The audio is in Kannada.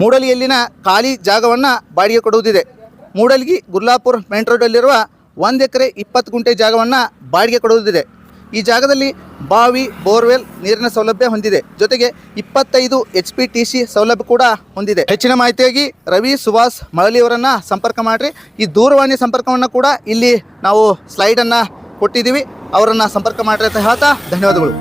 ಮೂಡಲಿಯಲ್ಲಿನ ಖಾಲಿ ಜಾಗವನ್ನು ಬಾಡಿಗೆ ಕೊಡುವುದಿದೆ. ಮೂಡಲ್ಗಿ ಗುರ್ಲಾಪುರ್ ಮೇನ್ ರೋಡಲ್ಲಿರುವ ಒಂದು ಎಕರೆ ಇಪ್ಪತ್ತು ಗುಂಟೆ ಜಾಗವನ್ನು ಬಾಡಿಗೆ ಕೊಡುವುದಿದೆ. ಈ ಜಾಗದಲ್ಲಿ ಬಾವಿ, ಬೋರ್ವೆಲ್ ನೀರಿನ ಸೌಲಭ್ಯ ಹೊಂದಿದೆ. ಜೊತೆಗೆ ಇಪ್ಪತ್ತೈದು ಎಚ್ ಪಿ ಟಿ ಸಿ ಸೌಲಭ್ಯ ಕೂಡ ಹೊಂದಿದೆ. ಹೆಚ್ಚಿನ ಮಾಹಿತಿಯಾಗಿ ರವಿ ಸುಭಾಷ್ ಮಳಲಿಯವರನ್ನು ಸಂಪರ್ಕ ಮಾಡಿರಿ. ಈ ದೂರವಾಣಿ ಸಂಪರ್ಕವನ್ನು ಕೂಡ ಇಲ್ಲಿ ನಾವು ಸ್ಲೈಡನ್ನು ಕೊಟ್ಟಿದ್ದೀವಿ. ಅವರನ್ನು ಸಂಪರ್ಕ ಮಾಡಿರಿ ಅಂತ ಹೇಳ್ತಾ ಧನ್ಯವಾದಗಳು.